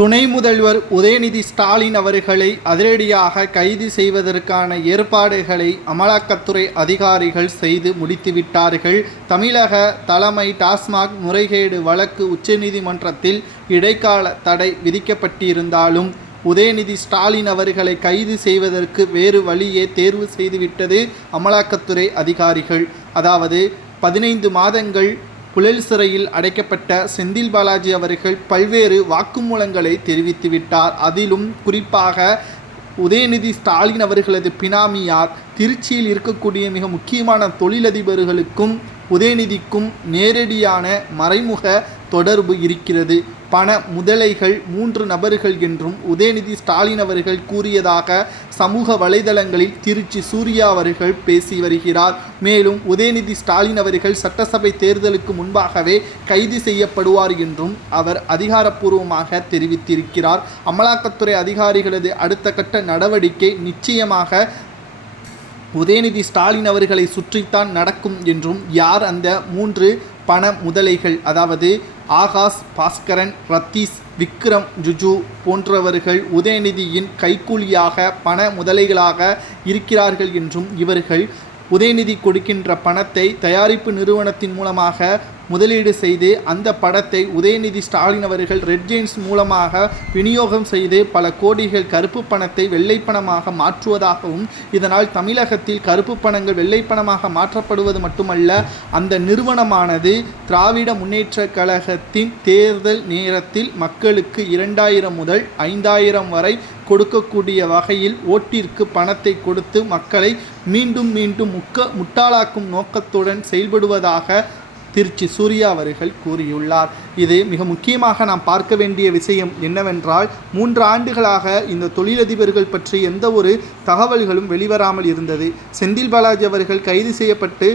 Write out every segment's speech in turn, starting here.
துணை முதல்வர் உதயநிதி ஸ்டாலின் அவர்களை அதிரடியாக கைது செய்வதற்கான ஏற்பாடுகளை அமலாக்கத்துறை அதிகாரிகள் செய்து முடித்துவிட்டார்கள். தமிழக தலைமை டாஸ்மாக் முறைகேடு வழக்கு உச்சநீதிமன்றத்தில் இடைக்கால தடை விதிக்கப்பட்டிருந்தாலும் உதயநிதி ஸ்டாலின் அவர்களை கைது செய்வதற்கு வேறு வழியே தேர்வு செய்துவிட்டது அமலாக்கத்துறை அதிகாரிகள். அதாவது 15 மாதங்கள் புழல் சிறையில் அடைக்கப்பட்ட செந்தில் பாலாஜி அவர்கள் பல்வேறு வாக்குமூலங்களை தெரிவித்துவிட்டார். அதிலும் குறிப்பாக உதயநிதி ஸ்டாலின் அவர்களது பினாமியார் திருச்சியில் இருக்கக்கூடிய மிக முக்கியமான தொழிலதிபர்களுக்கும் உதயநிதிக்கும் நேரடியான மறைமுக தொடர்பு இருக்கிறது. பண முதலைகள் 3 நபர்கள் என்றும் உதயநிதி ஸ்டாலின் அவர்கள் கூறியதாக சமூக வலைதளங்களில் திருச்சி சூர்யா அவர்கள் பேசி வருகிறார். மேலும் உதயநிதி ஸ்டாலின் அவர்கள் சட்டசபை தேர்தலுக்கு முன்பாகவே கைது செய்யப்படுவார் என்றும் அவர் அதிகாரப்பூர்வமாக தெரிவித்திருக்கிறார். அமலாக்கத்துறை அதிகாரிகளது அடுத்த கட்ட நடவடிக்கை நிச்சயமாக உதயநிதி ஸ்டாலின் அவர்களை சுற்றித்தான் நடக்கும் என்றும், யார் அந்த 3 பண முதலைகள், அதாவது ஆகாஷ், பாஸ்கரன், ரத்தீஷ், விக்ரம், ஜுஜு போன்றவர்கள் உதயநிதியின் கைக்கூலியாக பண முதலைகளாக இருக்கிறார்கள் என்றும், இவர்கள் உதயநிதி கொடுக்கின்ற பணத்தை தயாரிப்பு நிறுவனத்தின் மூலமாக முதலீடு செய்து அந்த படத்தை உதயநிதி ஸ்டாலின் அவர்கள் ரெட் ஜெயின்ஸ் மூலமாக விநியோகம் செய்து பல கோடிகள் கருப்பு பணத்தை வெள்ளை பணமாக மாற்றுவதாகவும், இதனால் தமிழகத்தில் கருப்பு பணங்கள் வெள்ளை பணமாக மாற்றப்படுவது மட்டுமல்ல, அந்த நிறுவனமானது திராவிட முன்னேற்ற கழகத்தின் தேர்தல் நேரத்தில் மக்களுக்கு 2000 முதல் 5000 வரை கொடுக்கக்கூடிய வகையில் ஓட்டிற்கு பணத்தை கொடுத்து மக்களை மீண்டும் மீண்டும் முட்டாளாக்கும் நோக்கத்துடன் செயல்படுவதாக திருச்சி சூர்யா அவர்கள் கூறியுள்ளார். இது மிக முக்கியமாக நாம் பார்க்க வேண்டிய விஷயம் என்னவென்றால், 3 ஆண்டுகளாக இந்த தொழிலதிபர்கள் பற்றி எந்த ஒரு தகவல்களும் வெளிவராமல் இருந்தது. செந்தில் பாலாஜி அவர்கள் கைது செய்யப்பட்டு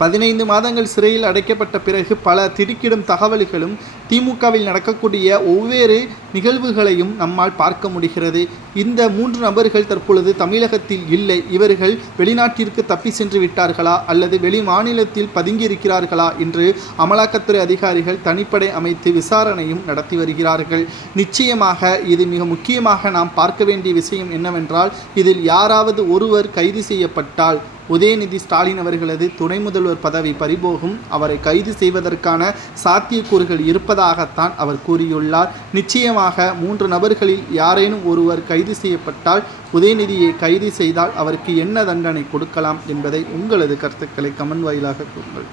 15 மாதங்கள் சிறையில் அடைக்கப்பட்ட பிறகு பல திடுக்கிடும் தகவல்களும் திமுகவில் நடக்கக்கூடிய ஒவ்வொரு நிகழ்வுகளையும் நம்மால் பார்க்க முடிகிறது. இந்த 3 நபர்கள் தற்பொழுது தமிழகத்தில் இல்லை. இவர்கள் வெளிநாட்டிற்கு தப்பி சென்று விட்டார்களா அல்லது வெளி மாநிலத்தில் பதுங்கியிருக்கிறார்களா என்று அமலாக்கத்துறை அதிகாரிகள் தனிப்படை அமைத்து விசாரணையும் நடத்தி வருகிறார்கள். நிச்சயமாக இது மிக முக்கியமாக நாம் பார்க்க வேண்டிய விஷயம் என்னவென்றால், இதில் யாராவது ஒருவர் கைது செய்யப்பட்டால் உதயநிதி ஸ்டாலின் அவர்களது துணை முதல்வர் பதவி பறிபோகும். அவரை கைது செய்வதற்கான சாத்தியக்கூறுகள் இருப்பதாகத்தான் அவர் கூறியுள்ளார். நிச்சயமாக 3 நபர்களில் யாரேனும் ஒருவர் கைது செய்யப்பட்டால் உதயநிதியை கைது செய்தால் அவருக்கு என்ன தண்டனை கொடுக்கலாம் என்பதை உங்களது கருத்துக்களை கமெண்ட் வாயிலாக கூறுங்கள்.